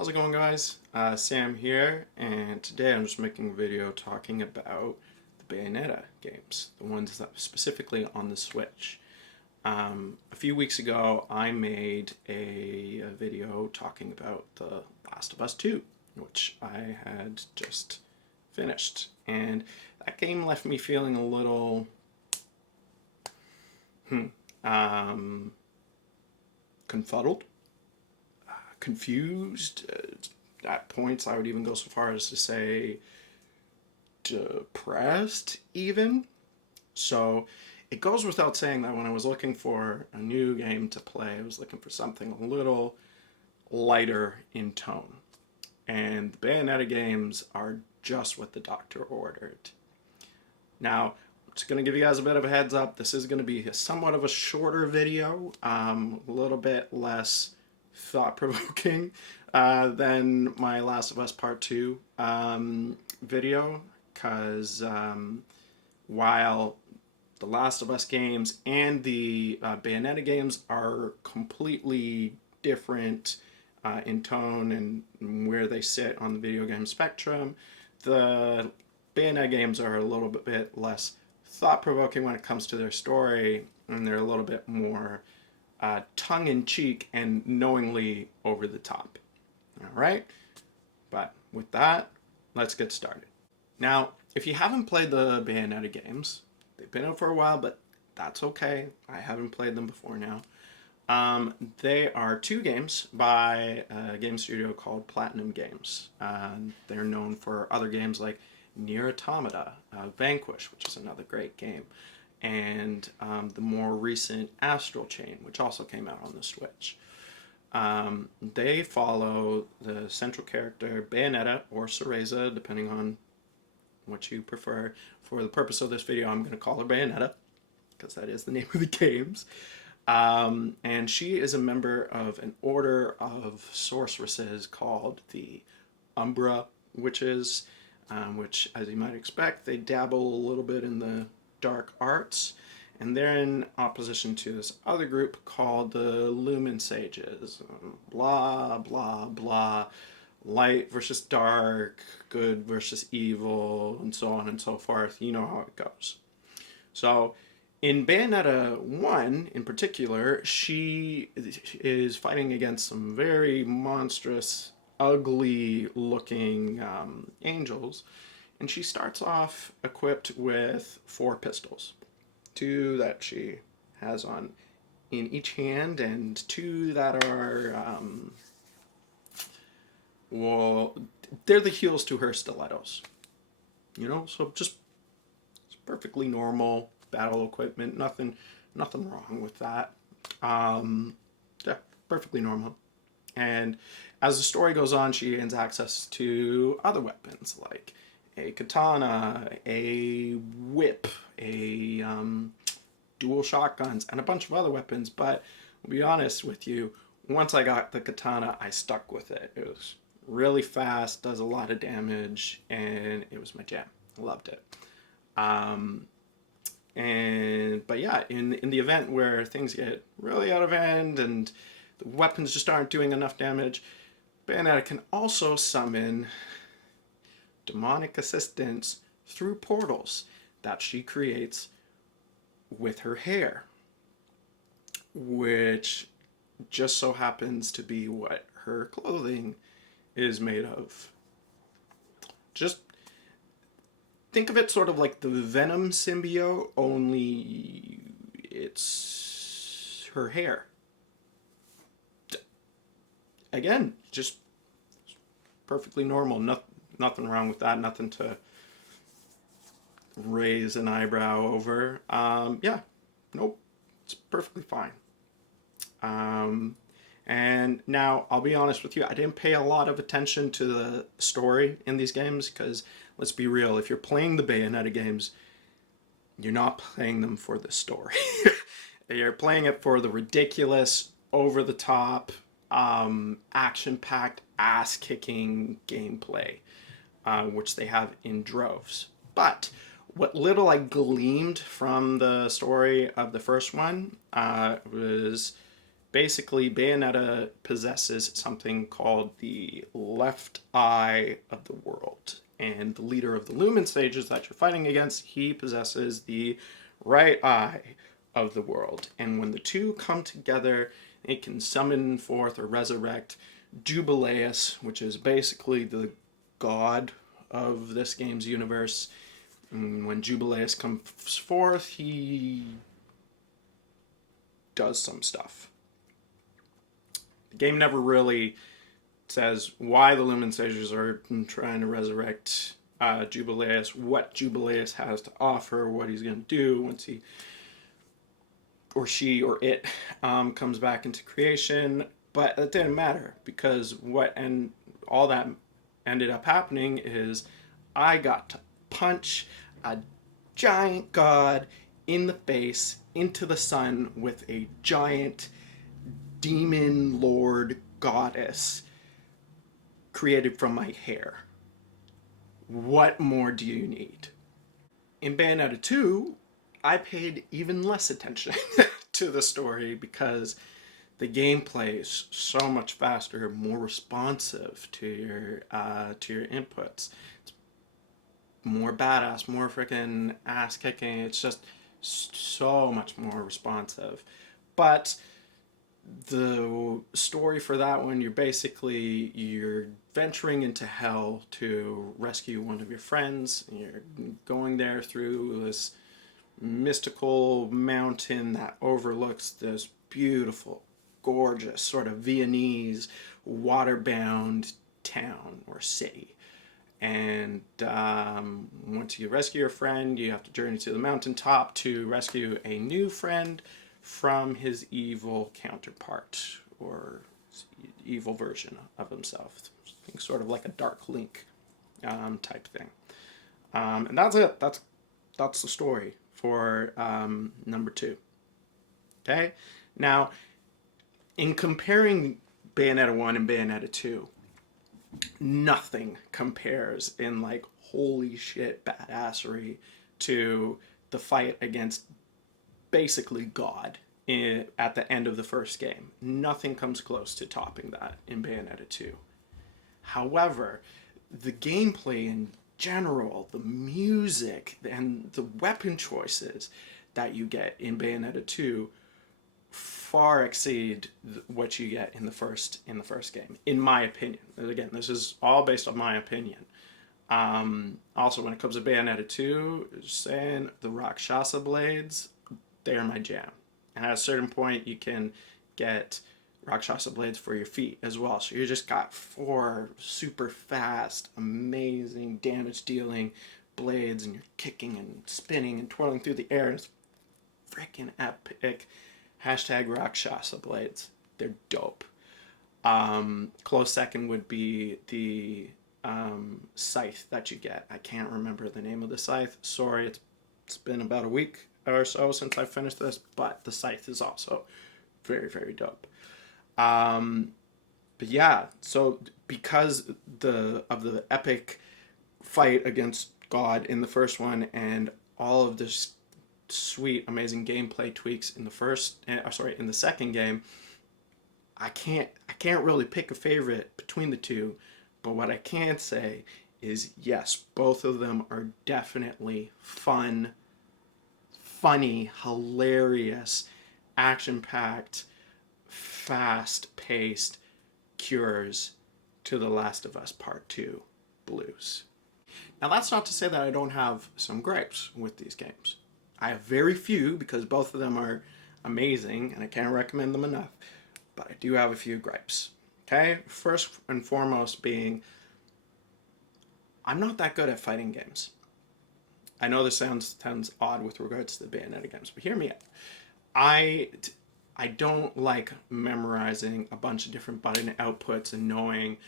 How's it going, guys? Sam here, and today I'm just making a video talking about the Bayonetta games, the ones that specifically on the Switch. A few weeks ago, I made a video talking about The Last of Us 2, which I had just finished, and that game left me feeling a little confuddled, confused. At points, I would even go so far as to say depressed, even. So it goes without saying that when I was looking for a new game to play, I was looking for something a little lighter in tone. And the Bayonetta games are just what the doctor ordered. Now, I'm just going to give you guys a bit of a heads up. This is going to be somewhat of a shorter video, a little bit less thought-provoking than my Last of Us Part 2 video, because while the Last of Us games and the Bayonetta games are completely different in tone and where they sit on the video game spectrum, the Bayonetta games are a little bit less thought-provoking when it comes to their story, and they're a little bit more tongue-in-cheek and knowingly over the top. All right? But with that, let's get started. Now, if you haven't played the Bayonetta games, they've been out for a while, but that's okay. I haven't played them before now. They are two games by a game studio called Platinum Games. They're known for other games like Nier Automata, Vanquish, which is another great game, and the more recent Astral Chain, which also came out on the Switch. They follow the central character Bayonetta, or Cereza, depending on what you prefer. For the purpose of this video, I'm going to call her Bayonetta, because that is the name of the games. And she is a member of an order of sorceresses called the Umbra Witches, which, as you might expect, they dabble a little bit in the dark arts, and they're in opposition to this other group called the Lumen Sages. Blah, blah, blah. Light versus dark, good versus evil, and so on and so forth. You know how it goes. So, in Bayonetta 1, in particular, she is fighting against some very monstrous, ugly-looking angels, and she starts off equipped with 4 pistols. 2 that she has on in each hand, and 2 that are, well, they're the heels to her stilettos. You know, so just it's perfectly normal battle equipment. Nothing wrong with that. Yeah, perfectly normal. And as the story goes on, she gains access to other weapons like a katana, a whip, a dual shotguns, and a bunch of other weapons. But I'll be honest with you, once I got the katana, I stuck with it. It was really fast, does a lot of damage, and it was my jam. I loved it. But yeah, in the event where things get really out of hand and the weapons just aren't doing enough damage, Bayonetta can also summon demonic assistance through portals that she creates with her hair, which just so happens to be what her clothing is made of. Just think of it sort of like the Venom symbiote, only it's her hair. Again, just perfectly normal. Nothing wrong with that. Nothing to raise an eyebrow over. Yeah, nope, it's perfectly fine. And now, I'll be honest with you, I didn't pay a lot of attention to the story in these games, because, let's be real, if you're playing the Bayonetta games, you're not playing them for the story. You're playing it for the ridiculous, over-the-top, action-packed, ass-kicking gameplay, which they have in droves. But what little I gleaned from the story of the first one was Basically, Bayonetta possesses something called the left eye of the world. And the leader of the Lumen Sages that you're fighting against, he possesses the right eye of the world. And when the two come together, it can summon forth or resurrect Jubileus, which is basically the god of this game's universe. And when Jubileus comes forth, he does some stuff. The game never really says why the Lumen Sages are trying to resurrect Jubileus, what Jubileus has to offer, what he's going to do once he or she or it comes back into creation. But it didn't matter, because what and all that ended up happening is I got to punch a giant god in the face into the sun with a giant demon lord goddess created from my hair. What more do you need? In Bayonetta 2, I paid even less attention to the story because the gameplay is so much faster, more responsive to your inputs. It's more badass, more freaking ass kicking. It's just so much more responsive. But the story for that one, you're venturing into hell to rescue one of your friends. You're going there through this mystical mountain that overlooks this beautiful, gorgeous, sort of Viennese, water-bound town or city. And once you rescue your friend, you have to journey to the mountaintop to rescue a new friend from his evil counterpart, or evil version of himself. Sort of like a Dark Link type thing. And that's it. That's the story for number 2. Okay? Now, in comparing Bayonetta 1 and Bayonetta 2, nothing compares in like holy shit badassery to the fight against basically God at the end of the first game. Nothing comes close to topping that in Bayonetta 2. However, the gameplay in general, the music, and the weapon choices that you get in Bayonetta 2 far exceed what you get in the first game, in my opinion. Again, this is all based on my opinion. Also, when it comes to Bayonetta 2, just saying, the Rakshasa blades, they're my jam. And at a certain point, you can get Rakshasa blades for your feet as well. So you just got 4 super fast, amazing damage dealing blades, and you're kicking and spinning and twirling through the air. And it's freaking epic. Hashtag Rakshasa blades. They're dope. Close second would be the scythe that you get. I can't remember the name of the scythe. Sorry, it's been about a week or so since I finished this, but the scythe is also very, very dope. But yeah, so because of the epic fight against God in the first one, and all of this sweet, amazing gameplay tweaks in the second game, I can't really pick a favorite between the two. But what I can say is, yes, both of them are definitely fun, funny, hilarious, action-packed, fast-paced cures to The Last of Us Part 2 blues. Now, that's not to say that I don't have some gripes with these games. I have very few, because both of them are amazing and I can't recommend them enough, but I do have a few gripes. Okay? First and foremost being, I'm not that good at fighting games. I know this sounds odd with regards to the Bayonetta games, but hear me out. I don't like memorizing a bunch of different button outputs and knowing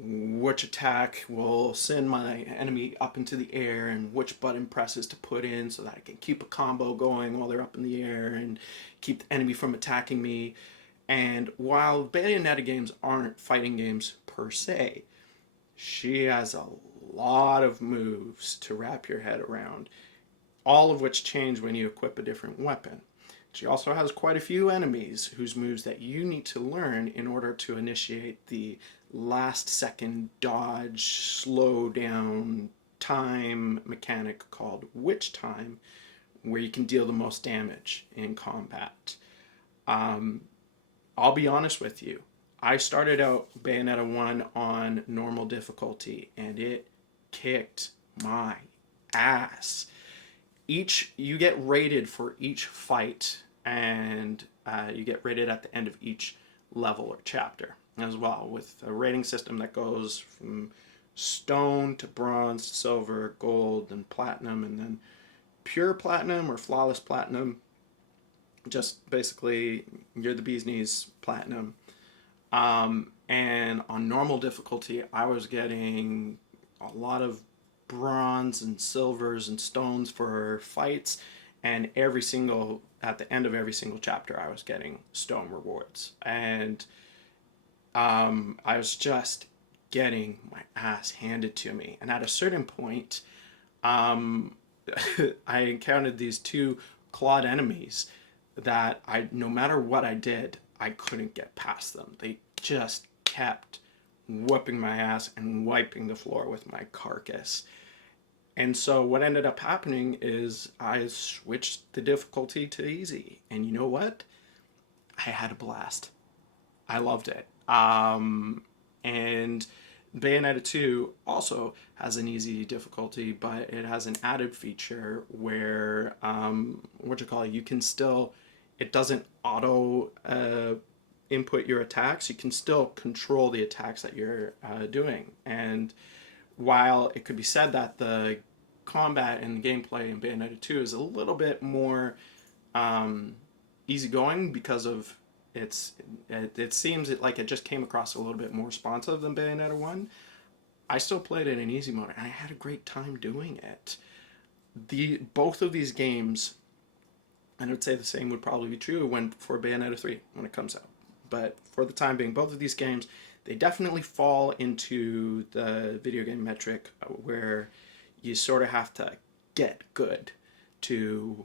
which attack will send my enemy up into the air and which button presses to put in so that I can keep a combo going while they're up in the air and keep the enemy from attacking me. And while Bayonetta games aren't fighting games per se, she has a lot of moves to wrap your head around, all of which change when you equip a different weapon. She also has quite a few enemies whose moves that you need to learn in order to initiate the last second dodge, slow down time mechanic called witch time, where you can deal the most damage in combat. Um, I'll be honest with you. I started out Bayonetta 1 on normal difficulty and it kicked my ass. You get rated for each fight, and you get rated at the end of each level or chapter as well, with a rating system that goes from stone to bronze, silver, gold, and platinum, and then pure platinum or flawless platinum. Just basically, you're the bee's knees platinum. And on normal difficulty, I was getting a lot of bronze and silvers and stones for fights, and at the end of every single chapter, I was getting stone rewards, and I was just getting my ass handed to me. And at a certain point, um, I encountered these two clawed enemies that no matter what I did, I couldn't get past them. They just kept whooping my ass and wiping the floor with my carcass. And so what ended up happening is I switched the difficulty to easy. And you know what? I had a blast. I loved it. And Bayonetta 2 also has an easy difficulty, but it has an added feature where, you can still, it doesn't auto input your attacks. You can still control the attacks that you're doing. And while it could be said that the combat and gameplay in Bayonetta 2 is a little bit more easygoing because of it seems like it just came across a little bit more responsive than Bayonetta 1. I still played it in easy mode and I had a great time doing it. Both of these games, and I would say the same would probably be true for Bayonetta 3 when it comes out. But for the time being, both of these games, they definitely fall into the video game metric where you sort of have to get good to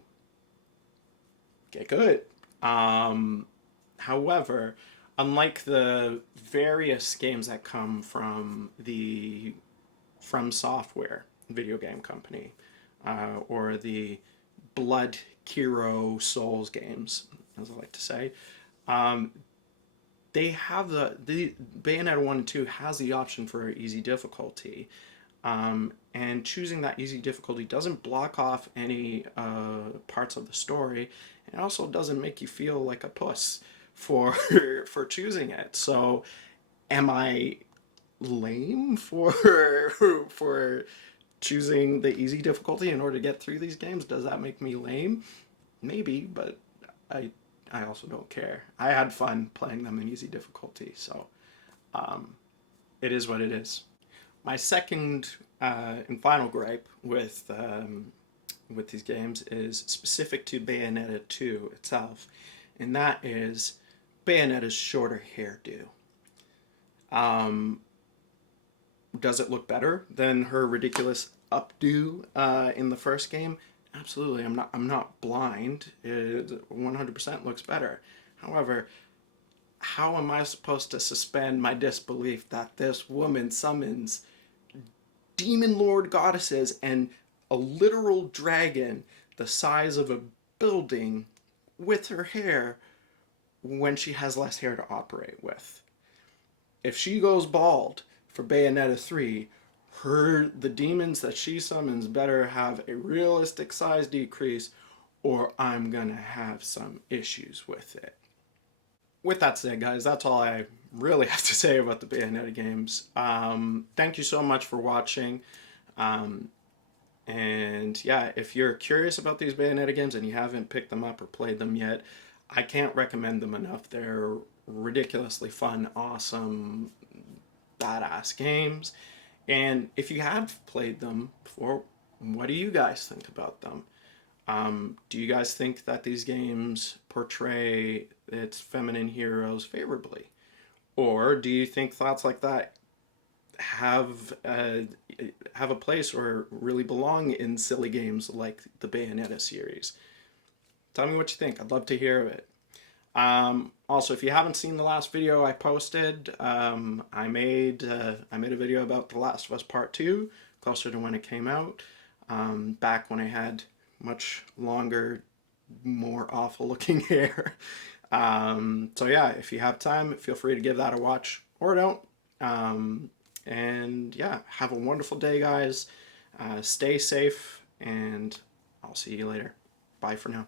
get good. However, unlike the various games that come from the From Software video game company, or the Blood Hero Souls games, as I like to say, they have the Bayonetta 1 and 2 has the option for easy difficulty. And choosing that easy difficulty doesn't block off any parts of the story. It also doesn't make you feel like a puss for for choosing it. So, am I lame for for choosing the easy difficulty in order to get through these games? Does that make me lame? Maybe, but I I also don't care. I had fun playing them in easy difficulty, so it is what it is. My second and final gripe with these games is specific to Bayonetta 2 itself, and that is Bayonetta's shorter hairdo. Um, does it look better than her ridiculous updo in the first game? Absolutely. I'm not blind. It 100% looks better. However, how am I supposed to suspend my disbelief that this woman summons demon lord goddesses and a literal dragon the size of a building with her hair when she has less hair to operate with? If she goes bald for Bayonetta 3, the demons that she summons better have a realistic size decrease or I'm gonna have some issues with it. With that said, guys, that's all I really have to say about the Bayonetta games. Thank you so much for watching. Um, and yeah, if you're curious about these Bayonetta games and you haven't picked them up or played them yet, I can't recommend them enough. They're ridiculously fun, awesome, badass games. And if you have played them before, what do you guys think about them? Do you guys think that these games portray its feminine heroes favorably? Or do you think thoughts like that have have a place or really belong in silly games like the Bayonetta series? Tell me what you think. I'd love to hear of it. Also, if you haven't seen the last video I posted, I made a video about The Last of Us Part 2, closer to when it came out, back when I had much longer, more awful looking hair. So yeah, if you have time, feel free to give that a watch, or don't. And yeah, have a wonderful day, guys. Stay safe, and I'll see you later. Bye for now.